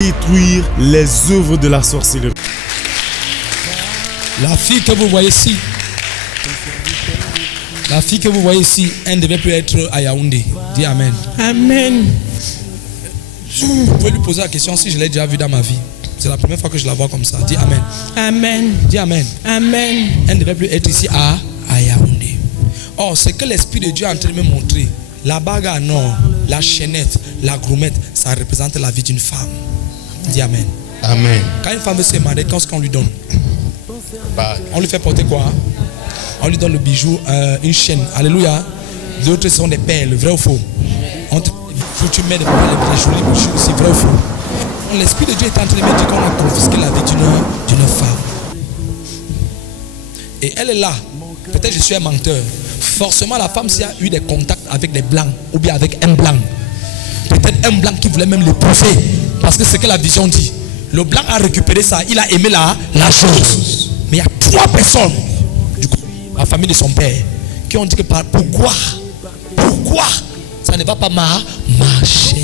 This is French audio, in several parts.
détruire les œuvres de la sorcellerie. La fille que vous voyez ici, elle ne devait plus être à Yaoundé. Dis Amen. Amen. Vous pouvez lui poser la question si je l'ai déjà vue dans ma vie. C'est la première fois que je la vois comme ça. Dis Amen. Amen. Dis Amen. Amen. Elle ne devait plus être ici à Yaoundé. Or, ce que l'Esprit de Dieu est en train de me montrer, la bague en or, la chaînette, la gourmette, ça représente la vie d'une femme. Dis Amen. Amen. Quand une femme veut se marier, qu'est-ce qu'on lui donne? On lui fait porter quoi? On lui donne le bijou, une chaîne. Alléluia. Les autres sont des perles, vrai ou faux? Tu mets des jolis bijoux, c'est vrai ou faux? L'Esprit de Dieu est en train de me dire qu'on a confisqué la vie d'une femme. Et elle est là. Peut-être je suis un menteur. Forcément, la femme, s'il y a eu des contacts avec des blancs ou bien avec un blanc, peut-être un blanc qui voulait même l'épouser. Parce que c'est ce que la vision dit. Le blanc a récupéré ça, il a aimé la chose. Mais il y a 3 personnes, du coup, la famille de son père, qui ont dit que pourquoi ça ne va pas marcher.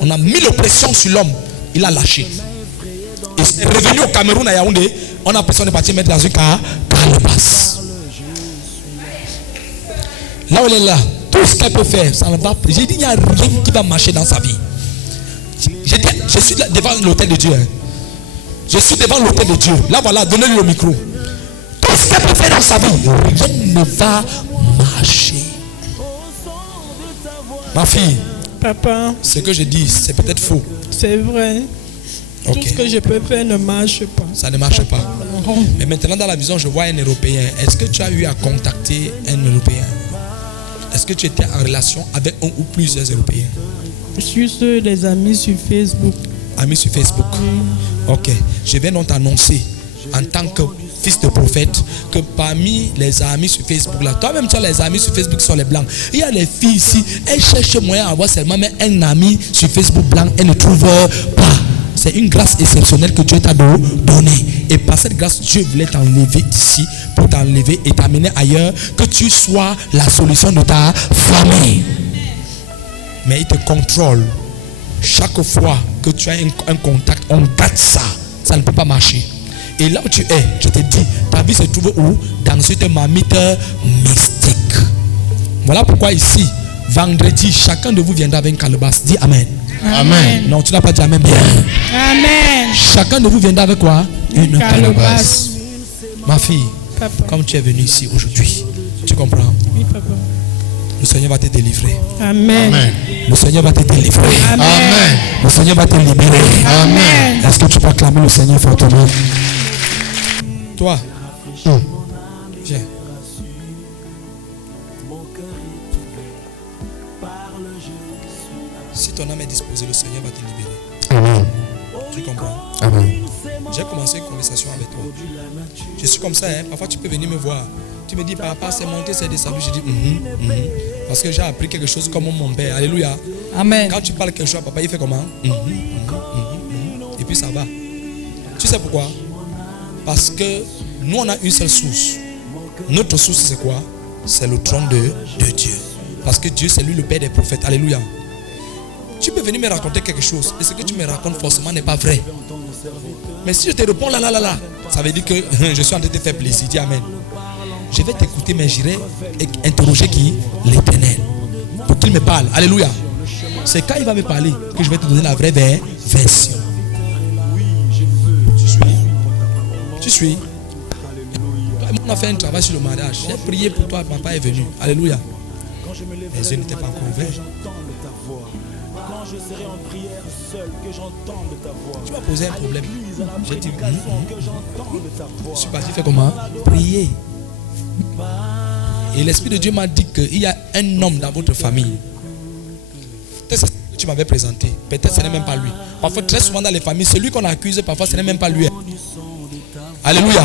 On a mis l'oppression sur l'homme, il a lâché. Et c'est revenu au Cameroun à Yaoundé, on a personne de partir mettre dans une calebasse. Là où elle est là, tout ce qu'elle peut faire, ça ne va pas. J'ai dit, il n'y a rien qui va marcher dans sa vie. Je suis devant l'autel de Dieu. Je suis devant l'autel de Dieu. Là voilà, donnez-lui le micro. Tout ce qu'elle peut faire dans sa vie, rien ne va marcher. Ma fille, Papa, ce que je dis, c'est peut-être faux. c'est vrai. Okay. Tout ce que je peux faire ne marche pas. Ça ne marche pas. Mais maintenant dans la vision, je vois un Européen. Est-ce que tu as eu à contacter un Européen? Est-ce que tu étais en relation avec un ou plusieurs Européens? Je suis sur des amis sur Facebook. Amis sur Facebook. Ok. Je viens donc t'annoncer en tant que fils de prophète que parmi les amis sur Facebook là, toi-même tu as les amis sur Facebook qui sont les blancs. Il y a les filles ici, elles cherchent moyen à avoir seulement un ami sur Facebook blanc, elles ne trouvent pas. C'est une grâce exceptionnelle que Dieu t'a donnée. Et par cette grâce, Dieu voulait t'enlever d'ici pour t'enlever et t'amener ailleurs, que tu sois la solution de ta famille. Mais il te contrôle. Chaque fois que tu as un contact, on gâte ça. Ça ne peut pas marcher. Et là où tu es, je te dis, ta vie se trouve où? Dans cette marmite mystique. Voilà pourquoi ici, vendredi, chacun de vous viendra avec une calebasse. Dis Amen. Amen. Non, tu n'as pas dit Amen bien. Amen. Chacun de vous viendra avec quoi? Une calebasse. Ma fille, Papa. comme tu es venu ici aujourd'hui, tu comprends? Oui, papa. Le Seigneur va te délivrer. Amen. Amen. Le Seigneur va te délivrer. Amen. Le Seigneur va te libérer. Amen. Est-ce que tu peux acclamer le Seigneur fortement? Toi, viens. Si ton âme est disposée, le Seigneur va te libérer. Amen. Tu comprends? Amen. J'ai commencé une conversation avec toi. Je suis comme ça, hein. Parfois tu peux venir me voir. Tu me dis, papa, c'est monté, c'est descendu. Je dis, parce que j'ai appris quelque chose comme mon père. Alléluia. Amen. Quand tu parles quelque chose à papa, il fait comment? Et puis ça va. Tu sais pourquoi? Parce que nous, on a une seule source. Notre source, c'est quoi? C'est le trône de Dieu. Parce que Dieu, c'est lui le Père des prophètes. Alléluia. Tu peux venir me raconter quelque chose. Et ce que tu me racontes forcément n'est pas vrai. Mais si je te réponds là, ça veut dire que je suis en train de te faire plaisir. Dis Amen. Je vais t'écouter, mais j'irai interroger qui? L'Éternel. Pour qu'il me parle. Alléluia. C'est quand il va me parler que je vais te donner la vraie version. Tu suis? On a fait un travail sur le mariage. J'ai prié pour toi, papa est venu. Alléluia. Les yeux n'étaient pas encore ouverts. Tu m'as posé un problème. J'ai dit, je suis parti faire comment? Prier. Et l'Esprit de Dieu m'a dit qu'il y a un homme dans votre famille. Peut-être c'est ce que tu m'avais présenté. Peut-être ce n'est même pas lui. Parfois, très souvent dans les familles, celui qu'on accuse, parfois ce n'est même pas lui. Alléluia.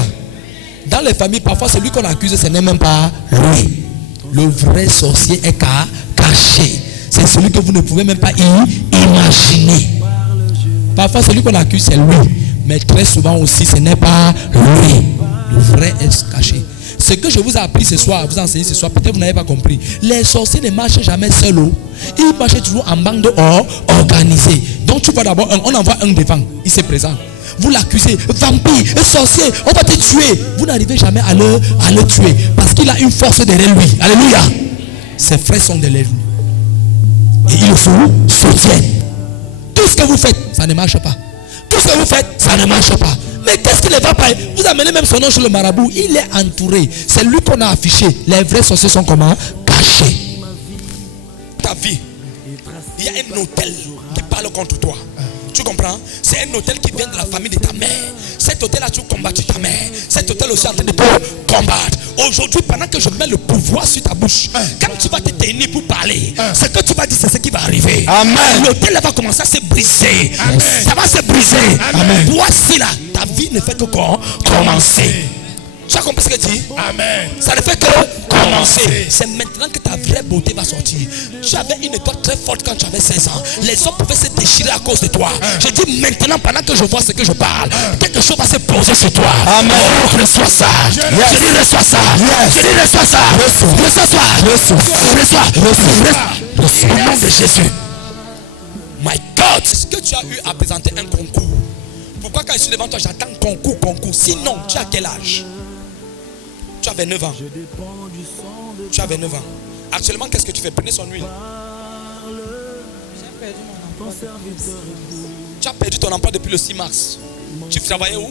Dans les familles, parfois celui qu'on accuse, ce n'est même pas lui. Le vrai sorcier est caché. C'est celui que vous ne pouvez même pas imaginer. Parfois celui qu'on accuse, c'est lui. Mais très souvent aussi, ce n'est pas lui. Le vrai est caché. Ce que je vous ai appris ce soir, vous enseigner ce soir, peut-être vous n'avez pas compris. Les sorciers ne marchent jamais seuls. Ils marchent toujours en bande organisée. Donc tu vois d'abord, on envoie un devant, il se présente. Vous l'accusez, vampire, sorcier, on va te tuer. Vous n'arrivez jamais à le tuer parce qu'il a une force derrière lui. Alléluia. Ses frères sont derrière lui. Et ils le soutiennent. Tout ce que vous faites, ça ne marche pas. Tout ce que vous faites, ça ne marche pas. Mais qu'est-ce qu'il ne va pas? Vous amenez même son nom sur le marabout. Il est entouré. C'est lui qu'on a affiché. Les vrais sorciers sont comment? Cachés. Ta vie, il y a un hôtel qui parle contre toi. Tu comprends? C'est un hôtel qui vient de la famille de ta mère. Cet hôtel a toujours combattu ta mère. Cet hôtel aussi est en train de te combattre. Aujourd'hui, pendant que je mets le pouvoir sur ta bouche, quand tu vas te tenir pour parler, ce que tu vas dire, c'est ce qui va arriver. Amen. L'hôtel va commencer à se briser. Amen. Ça va se briser. Amen. Voici là, ta vie ne fait que commencer. Tu as compris ce que je dis? Amen. Ça ne fait que commencer. C'est maintenant que ta vraie beauté va sortir. Tu avais une étoile très forte quand tu avais 16 ans. Les hommes pouvaient se déchirer à cause de toi. Je dis maintenant, pendant que je vois ce que je parle, quelque chose va se poser sur toi. Amen. Oh, reçois ça. Je dis reçois ça. Je dis reçois ça. Reçois ça. Reçois. Au nom de Jésus. My God. Est-ce que tu as eu à présenter un concours? Pourquoi quand je suis devant toi, j'attends concours? Sinon, tu as quel âge? Tu as 29 ans. Tu as 29 ans. Actuellement, qu'est-ce que tu fais? Prenez son huile. Tu as perdu ton emploi depuis le 6 mars. Tu travaillais où?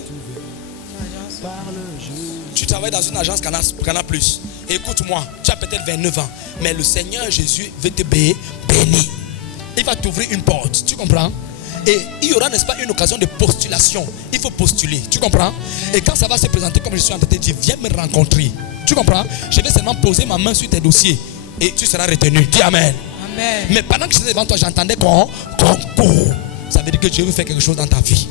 Tu travailles dans une agence Canal Plus. Écoute-moi, tu as peut-être 29 ans. Mais le Seigneur Jésus veut te bénir. Il va t'ouvrir une porte. Tu comprends? Et il y aura, n'est-ce pas, une occasion de postulation. Il faut postuler, tu comprends? Et quand ça va se présenter, comme je suis en train de te dire, viens me rencontrer. Tu comprends? Je vais seulement poser ma main sur tes dossiers et tu seras retenu. Dis Amen. Amen. Mais pendant que j'étais devant toi, j'entendais concours. Ça veut dire que Dieu veut faire quelque chose dans ta vie.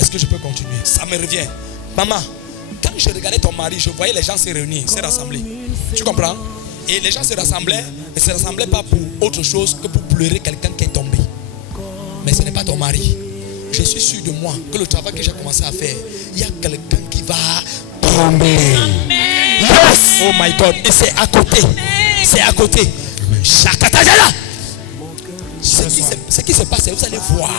Est-ce que je peux continuer? Ça me revient. Maman, quand je regardais ton mari, je voyais les gens se réunir, se rassembler. Tu comprends? Et les gens se rassemblaient, mais se rassemblaient pas pour autre chose que pour pleurer quelqu'un qui est tombé. Mais ce n'est pas ton mari. Je suis sûr de moi que le travail que j'ai commencé à faire, il y a quelqu'un qui va tomber. Yes! Oh my God. Et c'est à côté. C'est à côté. Chakatajala. Ce qui se passe, vous allez voir.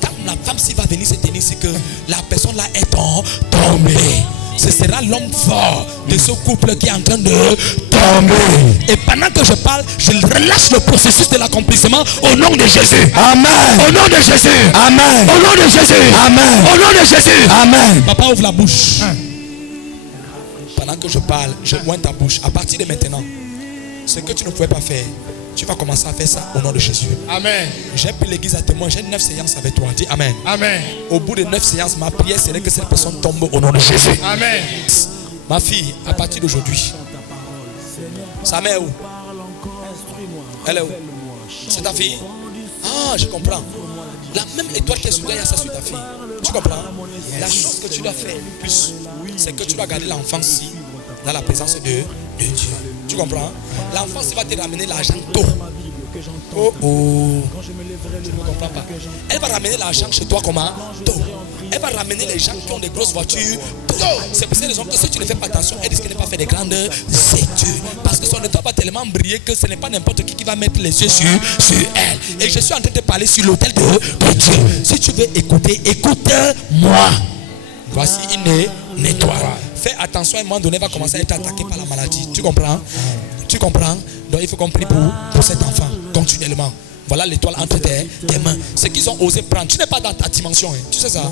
Quand la femme s'y va venir se tenir, c'est que la personne là est tombée. Ce sera l'homme fort de ce couple qui est en train de tomber. Et pendant que je parle, je relâche le processus de l'accomplissement au nom de Jésus. Amen. Au nom de Jésus. Amen. Au nom de Jésus. Amen. Au nom de Jésus. Amen. Papa, ouvre la bouche. Pendant que je parle, je oins ta bouche. À partir de maintenant, ce que tu ne pouvais pas faire, tu vas commencer à faire ça au nom de Jésus. Amen. J'ai pris l'église à témoin. J'ai 9 séances avec toi. Dis Amen. Amen. Au bout de 9 séances, ma prière serait que cette personne tombe au nom de Jésus. Amen. Ma fille, à partir d'aujourd'hui, sa mère est où? Elle est où? C'est ta fille? Ah, je comprends. La même étoile qui est sur toi, il y a ça sur ta fille. Tu comprends? La chose que tu dois faire le plus, c'est que tu dois garder l'enfant-ci dans la présence de Dieu. Tu comprends? L'enfant-ci va te ramener l'argent tôt. Oh oh. Je ne comprends pas. Elle va ramener l'argent chez toi comment? Tôt. Elle va ramener les gens qui ont des grosses voitures tôt. C'est pour cette raison que si tu ne fais pas attention, elle risque de ne pas faire des grandes études. Parce que son étoile va tellement briller que ce n'est pas n'importe qui va mettre les yeux sur elle. Et je suis en train de parler sur l'autel de Dieu. Si tu veux écouter, écoute-moi. Voici une étoile. Fais attention, à un moment donné, va commencer à être attaqué par la maladie. Tu comprends? Tu comprends? Donc il faut qu'on prie pour cet enfant continuellement. Voilà l'étoile entre tes mains. Ce qu'ils ont osé prendre, tu n'es pas dans ta dimension. Hein. Tu sais ça?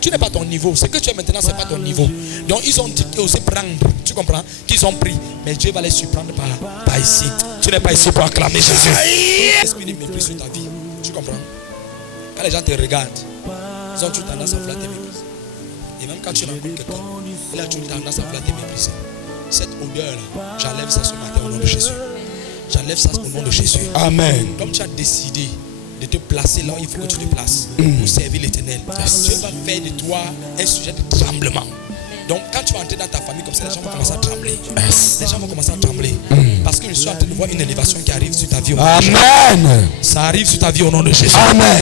Tu n'es pas ton niveau. Ce que tu es maintenant, ce n'est pas ton niveau. Donc ils ont dit qu'ils osaient prendre. Tu comprends? Qu'ils ont pris. Mais Dieu va les surprendre par ici. Tu n'es pas ici pour acclamer Jésus. L'esprit de mépris sur ta vie. Tu comprends? Quand les gens te regardent, ils ont toujours tendance à vouloir te mépriser. Et même quand tu rencontres quelqu'un, il a toujours tendance à vouloir te mépriser. Cette odeur-là, j'enlève ça ce matin au nom de Jésus. J'enlève ça au nom de Jésus. Amen. Comme tu as décidé de te placer là où il faut que tu te places pour servir l'Éternel, Dieu va faire de toi un sujet de tremblement. Donc quand tu vas entrer dans ta famille comme ça, les gens vont commencer à trembler. Les gens vont commencer à trembler. Parce que je suis en train de voir une élévation qui arrive sur ta vie. Amen. Ça arrive sur ta vie au nom de Jésus. Amen.